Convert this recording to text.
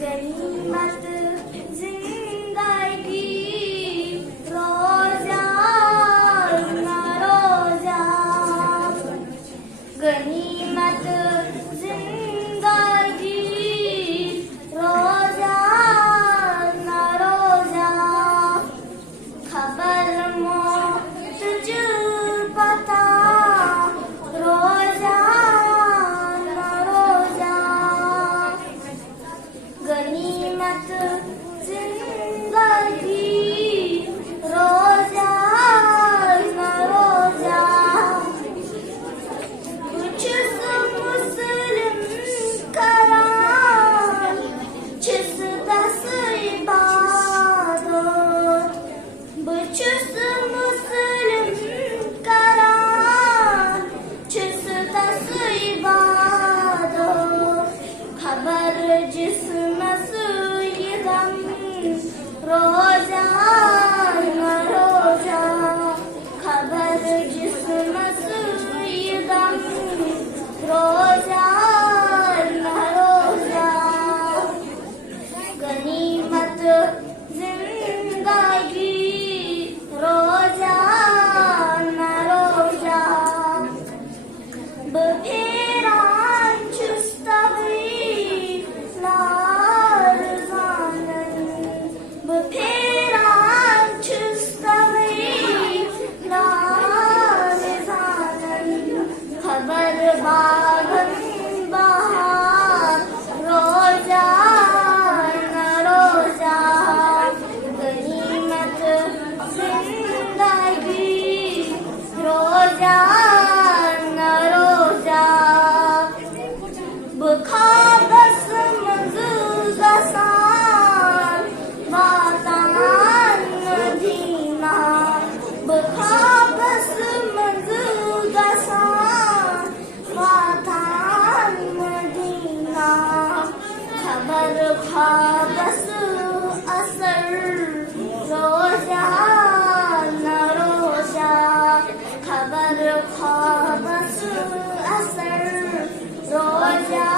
गनीमत जिंदगी रोजा न रोजा, गनीमत जिंदगी रोजा न रोजा, खबर मौत तुझ पता रोजा न रोजा, गनीमत जिंदगी रोजा न रोजा, कुछ मुस्लिम करान छिस दस इबादो, बुचुस मुस्लिम करान छिस दस इबादो, खबर जिस्म सुयदम रोजा न रोजा, खबर जिस्म सुयदम रोजा न रोजा, गनीमत जिंदगी रोजा न रोजा, बफेरान चुस्तवी लार जानन, बफेरान चुस्तवी लार जानन, खबर बागन बहार रोजा न रोजा, गनीमत जिंदगी रोजा न रोजा, बखाबस मजुगसान वातान मदीना, बखाबस मजुगसान वातान मदीना, खबर खाबस असर रोजा न रोजा, खबर खाबस असर रोजा